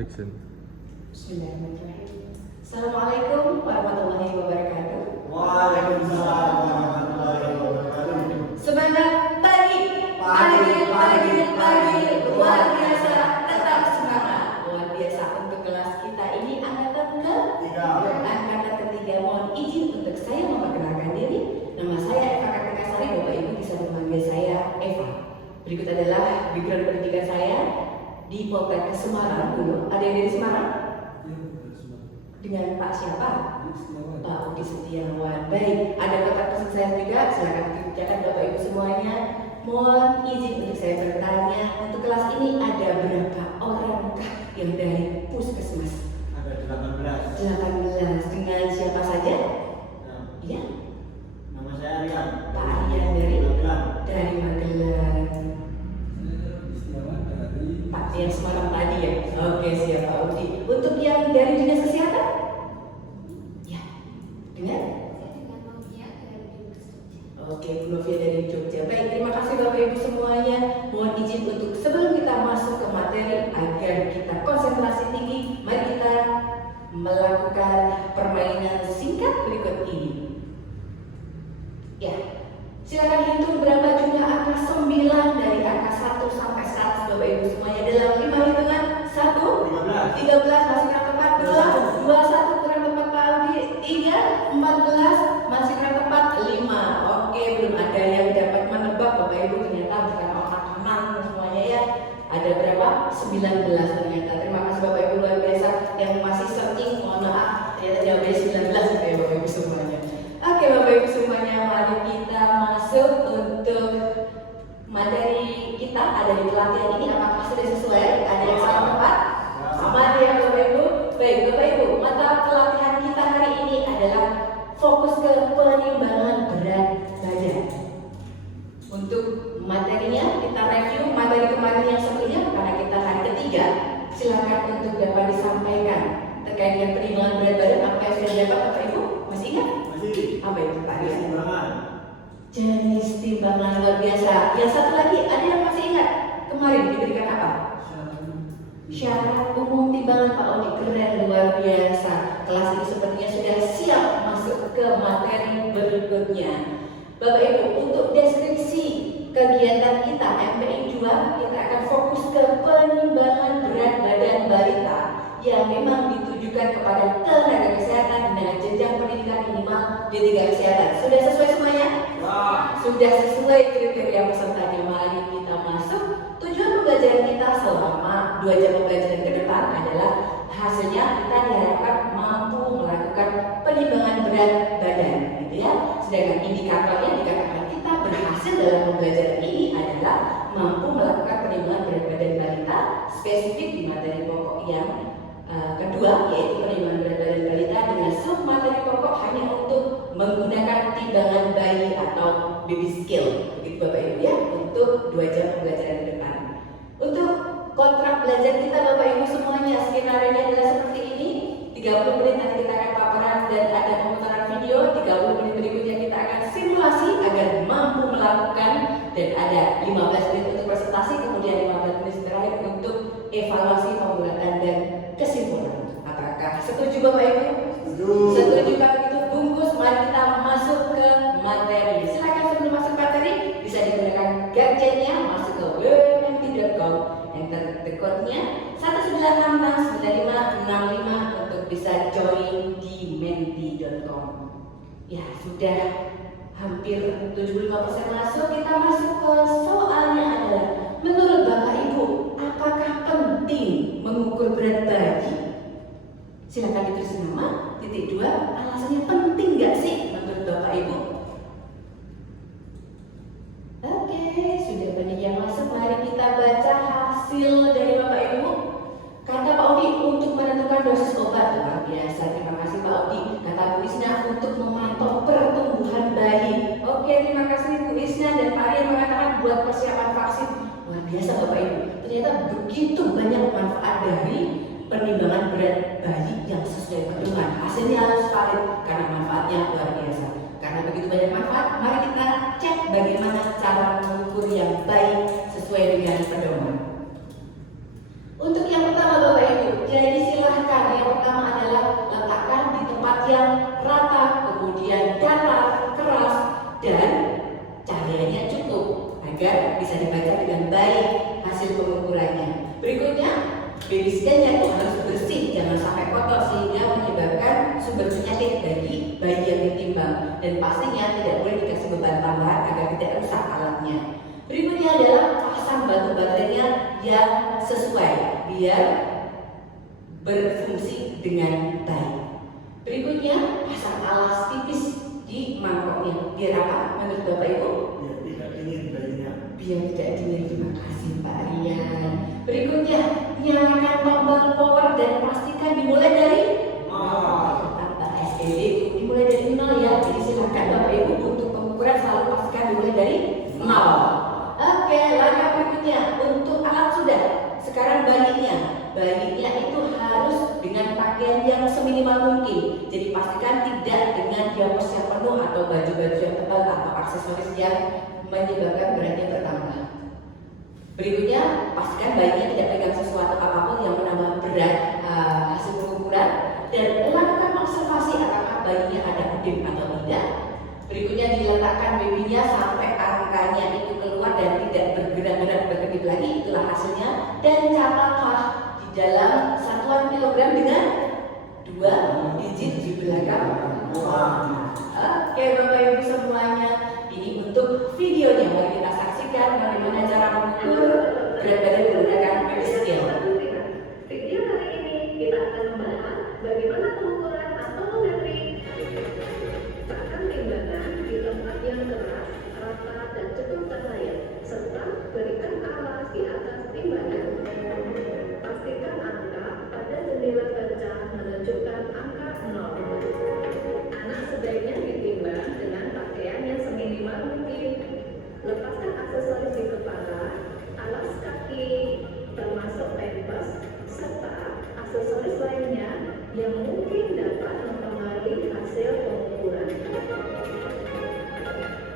Action. Bismillahirrahmanirrahim. Assalamualaikum warahmatullahi wabarakatuh. Waalaikumsalam warahmatullahi wabarakatuh. Semangat pagi, pagi, luar biasa, tetap semangat. Luar biasa untuk kelas kita ini angkatan ketiga. Mohon izin untuk saya memperkenalkan diri. Nama saya Eva Kartika Sari, Bapak Ibu bisa memanggil saya Eva. Berikut adalah background pendidikan saya di Poltek Semarang dulu. Ada yang dari Semarang? Dengan Pak siapa? Pak Udi Setiawan. Baik, ada kotak pesan saya juga. Silakan dicatat Bapak Ibu semuanya. Mohon izin untuk saya bertanya, untuk kelas ini ada berapa orangkah yang dari puskesmas? Ada 18. 18. Dengan siapa saja? Ya. Nama saya Aryan. Pak Aryan dari Magelang. Magelang. Pak yang Semarang tadi ya. Oke, siap Pak Udi. Untuk yang dari dinas kesehatan? Ya. Dengan? Oke, Bu Novia dari Jogja. Baik, terima kasih Bapak Ibu semuanya. Mohon izin untuk sebelum kita masuk ke materi agar kita konsentrasi tinggi, mari kita melakukan permainan singkat berikut ini. Ya, silakan hitung berapa jumlah angka 9 dari angka 1 sampai 100 Bapak Ibu semuanya dalam 5 hitungan. 1, 13 masih kurang tepat, 2, 21 kurang tepat Pak Audi, 3, 14 masih kurang tepat, 5. Oke, belum ada yang dapat menebak Bapak Ibu, ternyata bukan orang kanan semuanya ya. Ada berapa? 19 ternyata. Terima kasih Bapak Ibu luar biasa yang masih searching. Mohon maaf, ternyata jawabnya 19 ya Bapak Ibu semuanya. Oke Bapak Ibu semuanya, mari kita masuk untuk materi kita. Ada di pelatihan ini, apakah sudah sesuai? Ada yang salah tepat? Sama ya Bapak Ibu. Baik Bapak Ibu, mata pelatihan kita hari ini adalah fokus ke penimbangan berat badan. Untuk materinya kita review materi kemarin yang sebelumnya karena kita hari ketiga. Silakan untuk dapat disampaikan terkait dengan penimbangan berat badan apa yang sudah dapat Bapak Ibu? Masih ingat? Masih. Apa itu Pak Aryan? Timbangan. Jenis timbangan luar biasa. Yang satu lagi, ada yang masih ingat kemarin diberikan apa? Syarat umum timbangan Pak Odi. Keren, luar biasa. Kelas ini sepertinya sudah siap masuk ke materi berikutnya. Bapak Ibu, untuk deskripsi kegiatan kita MPI 2, kita akan fokus ke penimbangan berat badan balita yang memang ditujukan kepada tenaga kesehatan dengan jenjang pendidikan minimal D3 kesehatan. Sudah sesuai semuanya? Sudah sesuai kriteria pesertanya. Mari kita masuk. Tujuan pembelajaran kita selama 2 jam pembelajaran ke depan adalah hasilnya kita diharapkan mampu melakukan penimbangan berat badan, gitu ya. Sedangkan indikatornya dikatakan kita berhasil dalam pembelajaran ini adalah mampu melakukan penimbangan berat badan balita spesifik di materi pokok yang kedua, yaitu penimbangan berat badan balita dengan sub materi pokok hanya untuk menggunakan timbangan bayi atau baby scale, begitu Bapak Ibu ya, untuk 2 jam pembelajaran ke depan. Untuk kontrak belajar kita Bapak Ibu semuanya, skenario-nya adalah seperti ini. 30 menit nanti kita akan paparan dan ada pemutaran video. 30 menit berikutnya kita akan simulasi agar mampu melakukan, dan ada 15 menit untuk presentasi, kemudian 15 menit terakhir untuk evaluasi pembuatan dan kesimpulan. Apakah setuju Bapak Ibu? Setuju. Kalau itu bungkus, mari kita masuk ke materi. Silakan sebelum masuk materi bisa digunakan gadgetnya, masuk ke www.menti.com, enter the code-nya 19669565 untuk bisa join di menti.com. Ya, sudah hampir 75% masuk. Kita masuk ke soalnya adalah, menurut Bapak Ibu, apakah penting mengukur berat bayi? Silakan ditulis nama, titik 2, alasannya penting nggak sih menurut Bapak Ibu? Oke, sudah banyak yang masuk. Mari kita baca hasil dari Bapak Ibu. Kata Pak Udi, untuk menentukan dosis obat, luar biasa. Terima kasih Pak Udi. Kata Bu Isna, untuk memantau pertumbuhan bayi. Oke, terima kasih Bu Isna. Dan Pak Aryan mengatakan buat persiapan vaksin. Luar biasa Bapak Ibu. Ternyata begitu banyak manfaat dari penimbangan berat bayi yang sesuai kebutuhan. Hasilnya harus valid karena manfaatnya luar biasa. Karena begitu banyak manfaat, mari kita cek bagaimana cara mengukur yang baik sesuai dengan pedoman. Untuk yang pertama Bapak Ibu, baby scale-nya itu harus bersih, jangan sampai kotor sehingga menyebabkan sumber penyakit bagi bayi yang ditimbang, dan pastinya tidak boleh dikasih beban tambahan agar tidak rusak alatnya. Berikutnya adalah pasang batu baterainya yang sesuai biar berfungsi dengan baik. Berikutnya pasang alas tipis di mangkoknya. Biar apa menurut Bapak Ibu? Biar tidak dingin bayinya. Biar tidak dingin. Terima kasih Pak Rian. Berikutnya nyalakan tombol power dan pastikan dimulai dari tambah SPB dimulai dari 0 ya. Jadi silakan Bapak Ibu untuk pengukuran selalu pastikan dimulai dari 0. Oke, langkah berikutnya untuk alat sudah. Sekarang bayinya itu harus dengan pakaian yang seminimal mungkin. Jadi pastikan tidak dengan diapos yang penuh atau baju-baju yang tebal atau aksesoris yang menyebabkan beratnya bertambah. Berikutnya, pastikan bayinya tidak pegang sesuatu apapun yang menambah berat hasil pengukuran, dan lakukan observasi apakah bayinya ada udem atau tidak. Berikutnya, diletakkan babynya sampai angkanya itu keluar dan tidak bergerak-gerak berkedip lagi, itulah hasilnya. Dan catatlah di dalam satuan kilogram dengan 2 digit di belakang. Oke Bapak Ibu semuanya, ini untuk videonya. Mari kita saksikan bagaimana cara mengukur berat badan menggunakan baby scale. Video kali ini kita akan membahas bagaimana pengukuran atonometri. Letakkan timbangan di tempat yang keras, rata, dan cukup cahaya, serta berikan alas di atas timbangan. Pastikan angka pada jendela kaca menunjukkan angka 0. Anak sebaiknya ditimbang dengan pakaian yang seminimal mungkin. Lepaskan aksesoris di kepala, alas kaki, termasuk pampers, serta aksesoris lainnya yang mungkin dapat mempengaruhi hasil pengukuran.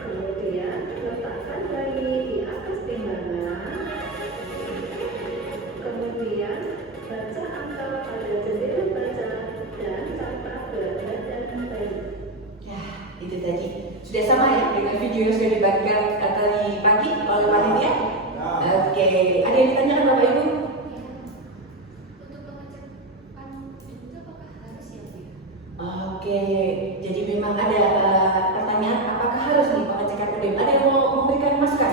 Kemudian, letakkan bayi di atas timbangan. Kemudian, baca angka pada jendela baca dan catat berat badan bayi. Ya, itu tadi sudah sama ya dengan video yang sudah dibagikan tadi pagi oleh panitia. Oke, ada yang ditanyakan Bapak Ibu? Untuk pengecekan itu apakah harus ya Bu? Oke, jadi memang ada pertanyaan apakah harus nih pengecekan udem? Ada yang mau memberikan masukan?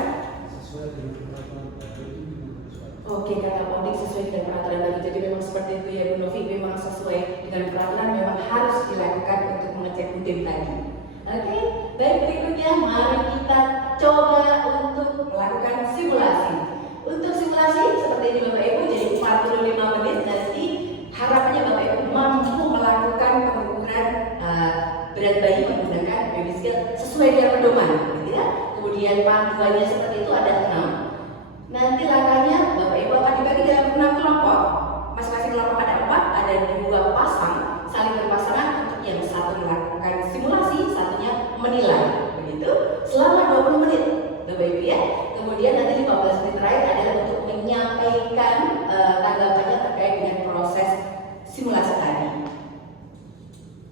Sesuai dengan peraturan baru itu memang sesuai. Oke, kata Podik sesuai dengan peraturan baru. Jadi memang seperti itu ya Bu Novi, memang sesuai dengan peraturan, memang harus dilakukan untuk mengecek udem tadi. Oke, baik, berikutnya mari kita coba untuk melakukan simulasi. Untuk simulasi seperti ini Bapak Ibu, jadi 45 menit nanti harapannya Bapak Ibu mampu melakukan pengukuran berat bayi menggunakan baby scale sesuai dengan pedoman, gitu ya. Kemudian panduannya seperti itu ada 6. Nanti langkahnya Bapak Ibu akan dibagi dalam 6 kelompok. Masing-masing kelompok ada 4, ada 2 pasang saling berpasangan untuk yang satu melakukan simulasi, satunya menilai. Begitu selama 20 menit Bapak Ibu ya. Kemudian nanti 15 menit terakhir adalah untuk menyampaikan tanggapannya terkait dengan proses simulasi tadi.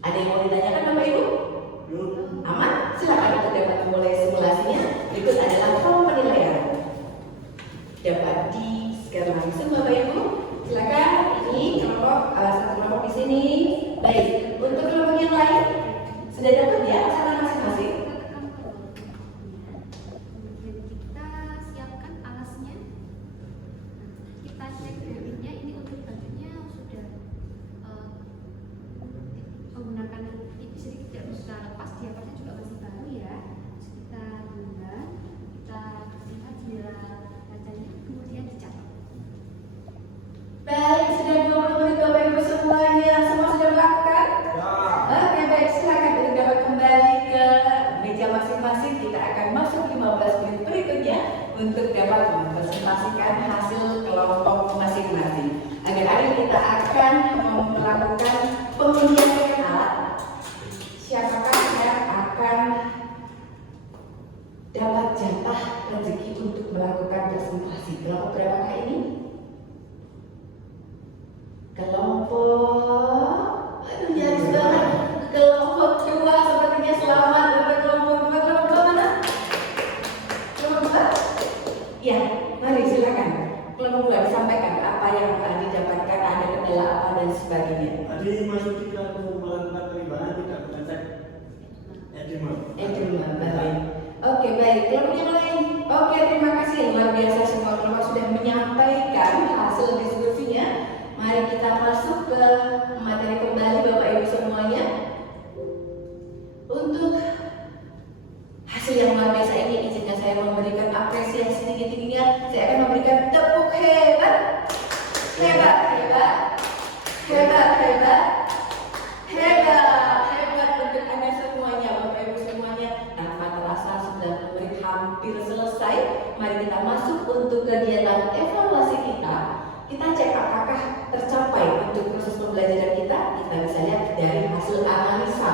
Ada yang mau ditanyakan Bapak Ibu? Aman? Silakan untuk dapat memulai simulasinya. Berikut adalah form penilaian. Dapat di scan langsung Bapak Ibu. Silakan, ini kelompok satu kelompok di sini. Baik, untuk kelompok yang lain sudah dapat ya pesanan masing-masing. Kemudian kita siapkan alasnya. Kita cek babynya, ini untuk bajunya sudah menggunakan tipis, jadi tidak bisa lepas, diapernya juga masih baru ya. Terus kita bulat, kita lihat jendela kacanya, kemudian dicatat. Baik, sudah 20 menit Bapak Ibu semuanya. Semua sudah melakukan? Oke, baik, silakan untuk dapat kembali ke meja masing-masing. Kita akan masuk 15 menit berikutnya untuk dapat mempresentasikan hasil kelompok masing-masing. Agar kita akan melakukan pengundian alat. Siapakah yang akan dapat jatah rezeki untuk melakukan presentasi? Kelompok berapakah ini? Kelompok, aduh nyaris banget. Kelompok 2 sepertinya selamat. Untuk kelompok 2 mana? Kelompok 2? Ya, mari silakan. Kelompok 2 disampaikan apa yang akan didapat gejala apa dan sebagainya. Tadi masuk kita melakukan perimbangan tidak mengecek edema. Edema, baik. Oke, baik. Kelompok yang lain. Oke, terima kasih luar biasa semua kelompok sudah menyampaikan hasil diskusinya. Mari kita masuk ke materi kembali Bapak Ibu semuanya. Untuk hasil yang luar biasa ini, izinkan saya memberikan apresiasi tinggi-tingginya. Saya akan memberikan tepuk hebat, hebat, hebat, hebat, hebat, hebat, hebat untuk Anda semuanya, Bapak Ibu semuanya. Tanpa terasa 90 menit hampir selesai. Mari kita masuk untuk kegiatan evaluasi kita. Kita cek apakah tercapai untuk proses pembelajaran kita. Kita bisa lihat dari hasil analisa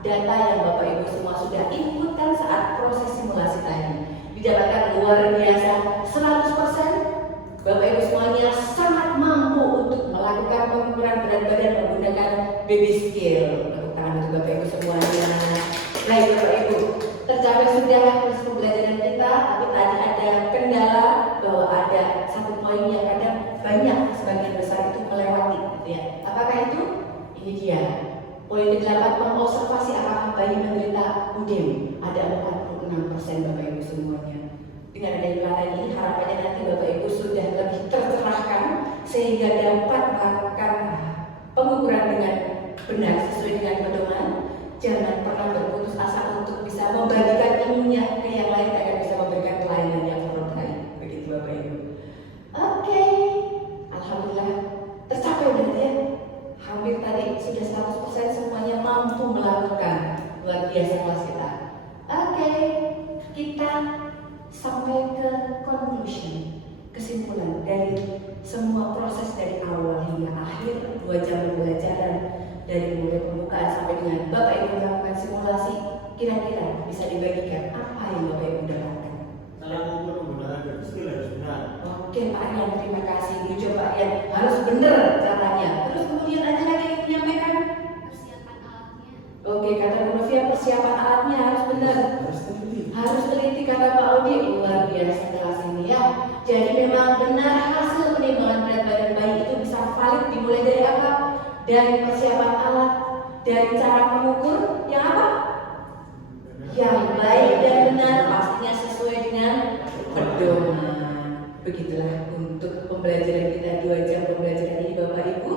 data yang Bapak Ibu semua sudah inputkan saat proses simulasi tadi. Didapatkan luar biasa 100%. Bapak Ibu semuanya sangat mampu untuk melakukan pengukuran berat badan menggunakan baby scale. Tepuk tangan untuk Bapak Ibu semuanya. Baik Bapak Ibu, tercapai sudah proses pembelajaran kita, tapi tadi ada kendala bahwa ada satu poin yang kadang banyak sebagian besar itu melewati, gitu ya. Apakah itu? Ini dia. Poin ke-8, mengobservasi apakah bayi menderita UDEM. Ada 46% Bapak Ibu semuanya. Dengan adanya pelatihan ini harapannya nanti Bapak Ibu sudah lebih tercerahkan sehingga dapat melakukan pengukuran dengan benar sesuai dengan pedoman. Jangan pernah berputus asa untuk bisa membagikan ilmunya ke yang lain agar bisa memberikan pelayanan yang terbaik. Begitu Bapak Ibu. Oke, alhamdulillah tercapai berarti ya. Hampir tadi sudah 100% semuanya mampu melakukan. Luar biasa kelas kita. Oke, kita sampai ke conclusion, kesimpulan dari semua proses dari awal hingga akhir 2 jam pembelajaran, dari mulai pembukaan sampai dengan Bapak Ibu melakukan simulasi. Kira-kira bisa dibagikan apa yang Bapak Ibu dapatkan? Cara mengukur menggunakan baby scale harus benar. Oke Pak Aryan, terima kasih. Lucu Pak Aryan, harus benar caranya. Terus kemudian ada lagi yang menyampaikan? Persiapan alatnya. Oke, kata Bu Novia, persiapan alatnya harus benar. Harus teliti. Harus teliti, kata Pak Odi. Luar biasa kelas ini ya. Jadi memang benar hasil penimbangan berat badan bayi itu bisa valid dimulai dari apa? Dari persiapan alat, dari cara mengukur yang apa? Yang baik dan benar, pastinya sesuai dengan pedoman. Begitulah untuk pembelajaran kita 2 jam pembelajaran ini Bapak Ibu.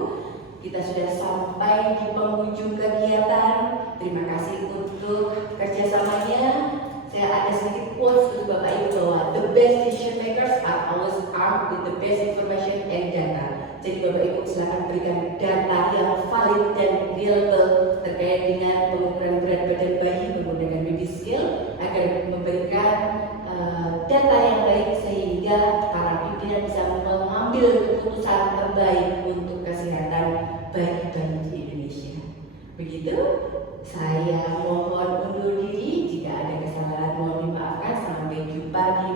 Kita sudah sampai di penghujung kegiatan. Terima kasih untuk kerjasamanya. Saya ada sedikit quotes untuk Bapak Ibu bahwa the best decision makers are always armed with the best information and data. Jadi Bapak Ibu silakan berikan data yang valid dan reliable terkait dengan pengukuran berat badan bayi menggunakan baby scale agar memberikan data yang baik sehingga para pimpinan bisa mengambil keputusan terbaik untuk kesehatan bayi-bayi di Indonesia. Begitu, saya mohon undur diri. Jika ada kesalahan mohon dimaafkan. Sampai jumpa di